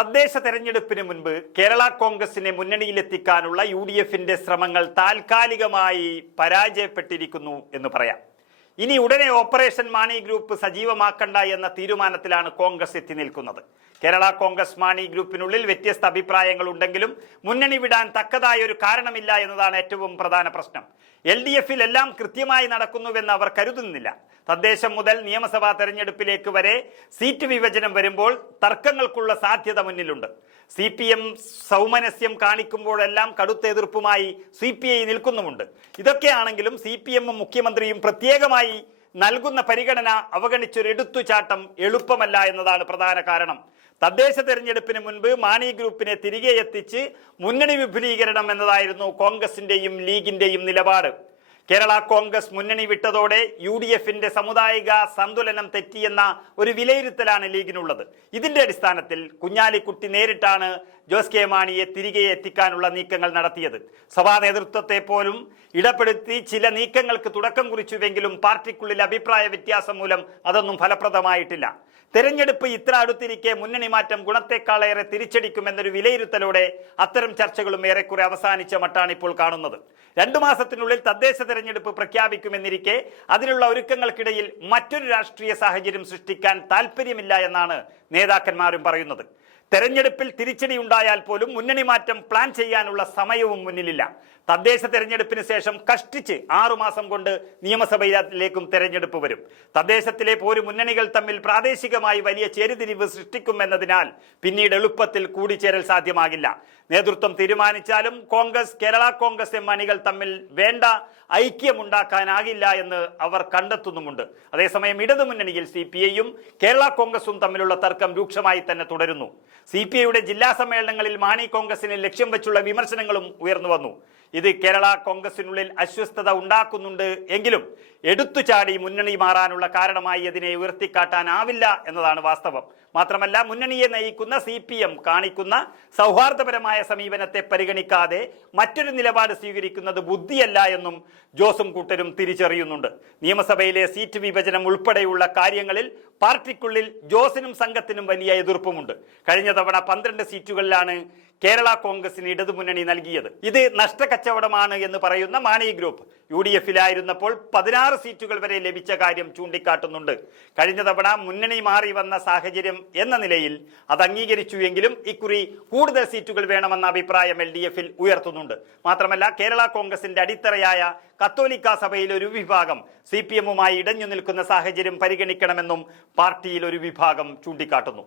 തദ്ദേശ തെരഞ്ഞെടുപ്പിന് മുൻപ് കേരള കോൺഗ്രസിനെ മുന്നണിയിലെത്തിക്കാനുള്ള യു ഡി എഫിന്റെ ശ്രമങ്ങൾ താൽക്കാലികമായി പരാജയപ്പെട്ടിരിക്കുന്നു എന്ന് പറയാം. ഇനി ഉടനെ ഓപ്പറേഷൻ മാണി ഗ്രൂപ്പ് സജീവമാക്കണ്ട എന്ന തീരുമാനത്തിലാണ് കോൺഗ്രസ് എത്തി നിൽക്കുന്നത്. കേരള കോൺഗ്രസ് മാണി ഗ്രൂപ്പിനുള്ളിൽ വ്യത്യസ്ത അഭിപ്രായങ്ങൾ ഉണ്ടെങ്കിലും മുന്നണി വിടാൻ തക്കതായ ഒരു കാരണമില്ല എന്നതാണ് ഏറ്റവും പ്രധാന പ്രശ്നം. എൽ ഡി എഫിൽ എല്ലാം കൃത്യമായി നടക്കുന്നുവെന്ന് അവർ കരുതുന്നില്ല. തദ്ദേശം മുതൽ നിയമസഭാ തെരഞ്ഞെടുപ്പിലേക്ക് വരെ സീറ്റ് വിഭജനം വരുമ്പോൾ തർക്കങ്ങൾക്കുള്ള സാധ്യത മുന്നിലുണ്ട്. സി പി എം സൗമനസ്യം കാണിക്കുമ്പോഴെല്ലാം കടുത്ത എതിർപ്പുമായി സി പി ഐ നിൽക്കുന്നുമുണ്ട്. ഇതൊക്കെയാണെങ്കിലും സി പി എമ്മും മുഖ്യമന്ത്രിയും പ്രത്യേകമായി നൽകുന്ന പരിഗണന അവഗണിച്ചൊരു എടുത്തുചാട്ടം എളുപ്പമല്ല എന്നതാണ് പ്രധാന കാരണം. തദ്ദേശ തെരഞ്ഞെടുപ്പിന് മുൻപ് മാണി ഗ്രൂപ്പിനെ തിരികെ എത്തിച്ച് മുന്നണി വിപുലീകരണം എന്നതായിരുന്നു കോൺഗ്രസിന്റെയും ലീഗിന്റെയും നിലപാട്. കേരള കോൺഗ്രസ് മുന്നണി വിട്ടതോടെ യു ഡി എഫിന്റെ സമുദായിക സന്തുലനം തെറ്റിയെന്ന ഒരു വിലയിരുത്തലാണ് ലീഗിനുള്ളത്. ഇതിന്റെ അടിസ്ഥാനത്തിൽ കുഞ്ഞാലിക്കുട്ടി നേരിട്ടാണ് ജോസ് കെ മാണിയെ തിരികെ എത്തിക്കാനുള്ള നീക്കങ്ങൾ നടത്തിയത്. സഭാ നേതൃത്വത്തെ പോലും ഇടപെടുത്തി ചില നീക്കങ്ങൾക്ക് തുടക്കം കുറിച്ചുവെങ്കിലും പാർട്ടിക്കുള്ളിൽ അഭിപ്രായ വ്യത്യാസം മൂലം അതൊന്നും ഫലപ്രദമായിട്ടില്ല. തെരഞ്ഞെടുപ്പ് ഇത്ര അടുത്തിരിക്കെ മുന്നണി മാറ്റം ഗുണത്തെക്കാളേറെ തിരിച്ചടിക്കുമെന്നൊരു വിലയിരുത്തലോടെ അത്തരം ചർച്ചകളും ഏറെക്കുറെ അവസാനിച്ച മട്ടാണ് ഇപ്പോൾ കാണുന്നത്. രണ്ടു മാസത്തിനുള്ളിൽ തദ്ദേശ തെരഞ്ഞെടുപ്പ് പ്രഖ്യാപിക്കുമെന്നിരിക്കെ അതിനുള്ള ഒരുക്കങ്ങൾക്കിടയിൽ മറ്റൊരു രാഷ്ട്രീയ സാഹചര്യം സൃഷ്ടിക്കാൻ താല്പര്യമില്ല എന്നാണ് നേതാക്കന്മാരും പറയുന്നത്. തെരഞ്ഞെടുപ്പിൽ തിരിച്ചടി ഉണ്ടായാൽ പോലും മുന്നണി മാറ്റം പ്ലാൻ ചെയ്യാനുള്ള സമയവും മുന്നിലില്ല. തദ്ദേശ തെരഞ്ഞെടുപ്പിന് ശേഷം കഷ്ടിച്ച് ആറുമാസം കൊണ്ട് നിയമസഭയിലേക്കും തെരഞ്ഞെടുപ്പ് വരും. തദ്ദേശത്തിലെ പോരു മുന്നണികൾ തമ്മിൽ പ്രാദേശികമായി വലിയ ചേരുതിരിവ് സൃഷ്ടിക്കുമെന്നതിനാൽ പിന്നീട് എളുപ്പത്തിൽ കൂടിച്ചേരൽ സാധ്യമാകില്ല. നേതൃത്വം തീരുമാനിച്ചാലും കോൺഗ്രസ് കേരള കോൺഗ്രസ് എം അണികൾ തമ്മിൽ വേണ്ട ഐക്യമുണ്ടാക്കാനാകില്ല എന്ന് അവർ കണ്ടെത്തുന്നുമുണ്ട്. അതേസമയം ഇടതുമുന്നണിയിൽ സി പി ഐയും കേരള കോൺഗ്രസും തമ്മിലുള്ള തർക്കം രൂക്ഷമായി തന്നെ തുടരുന്നു. സി പി ഐയുടെ ജില്ലാ സമ്മേളനങ്ങളിൽ മാണി കോൺഗ്രസിനെ ലക്ഷ്യം വെച്ചുള്ള വിമർശനങ്ങളും ഉയർന്നു വന്നു. ഇത് കേരള കോൺഗ്രസിനുള്ളിൽ അസ്വസ്ഥത ഉണ്ടാക്കുന്നുണ്ട് എങ്കിലും എടുത്തുചാടി മുന്നണി മാറാനുള്ള കാരണമായി അതിനെ ഉയർത്തിക്കാട്ടാനാവില്ല എന്നതാണ് വാസ്തവം. മാത്രമല്ല മുന്നണിയെ നയിക്കുന്ന സി പി എം കാണിക്കുന്ന സൗഹാർദ്ദപരമായ സമീപനത്തെ പരിഗണിക്കാതെ മറ്റൊരു നിലപാട് സ്വീകരിക്കുന്നത് ബുദ്ധിയല്ല എന്നും ജോസും കൂട്ടരും തിരിച്ചറിയുന്നുണ്ട്. നിയമസഭയിലെ സീറ്റ് വിഭജനം ഉൾപ്പെടെയുള്ള കാര്യങ്ങളിൽ പാർട്ടിക്കുള്ളിൽ ജോസിനും സംഘത്തിനും വലിയ എതിർപ്പുമുണ്ട്. കഴിഞ്ഞ തവണ പന്ത്രണ്ട് സീറ്റുകളിലാണ് കേരള കോൺഗ്രസിന് ഇടതുമുന്നണി നൽകിയത്. ഇത് നഷ്ടക്കച്ചവടമാണ് എന്ന് പറയുന്ന മാണി ഗ്രൂപ്പ് യു ഡി എഫിലായിരുന്നപ്പോൾ പതിനാറ് സീറ്റുകൾ വരെ ലഭിച്ച കാര്യം ചൂണ്ടിക്കാട്ടുന്നുണ്ട്. കഴിഞ്ഞ തവണ മുന്നണി മാറി വന്ന സാഹചര്യം എന്ന നിലയിൽ അത് അംഗീകരിച്ചുവെങ്കിലും ഇക്കുറി കൂടുതൽ സീറ്റുകൾ വേണമെന്ന അഭിപ്രായം എൽ ഡി എഫിൽ ഉയർത്തുന്നുണ്ട്. മാത്രമല്ല കേരള കോൺഗ്രസിന്റെ അടിത്തറയായ കത്തോലിക്ക സഭയിൽ ഒരു വിഭാഗം സി പി എമ്മുമായി ഇടഞ്ഞു നിൽക്കുന്ന സാഹചര്യം പരിഗണിക്കണമെന്നും പാർട്ടിയിൽ ഒരു വിഭാഗം ചൂണ്ടിക്കാട്ടുന്നു.